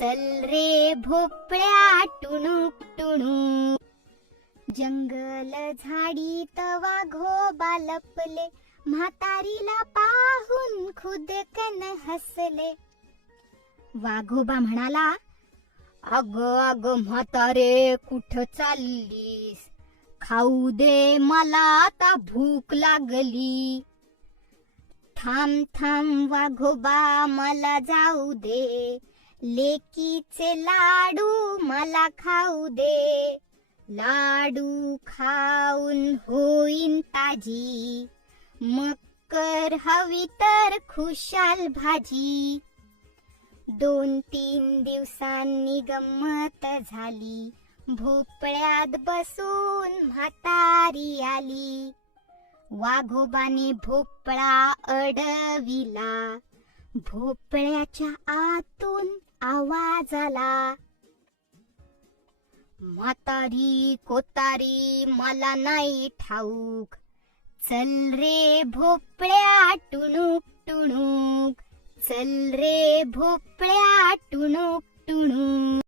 चल रे भोपळ्या टुणूक टुणू जंगल झाडीत वाघोबा लपले म्हातारीला पाहून खुदकन हसले. वाघोबा म्हणाला अग अग म्हातारे कुठ चाललीस? खाऊ दे मला आता भूक लागली. थांब थांब वाघोबा मला जाऊ दे. लेकीचे लाडू मला खाऊ दे. लाडू खाऊन होईन ताजी. मकर हवी तर खुशाल भाजी. दोन तीन दिवसांनी गंमत झाली. भोपळ्यात बसून म्हातारी आली. वाघोबाने भोपळा अडविला. भोपळ्याच्या आतून आवाज म्हातारी कोतारी मला नाही ठाऊक. चल रे भोपळ्या टुणूक टुणूक. चल रे भोपळ्या टुणूक टुणूक.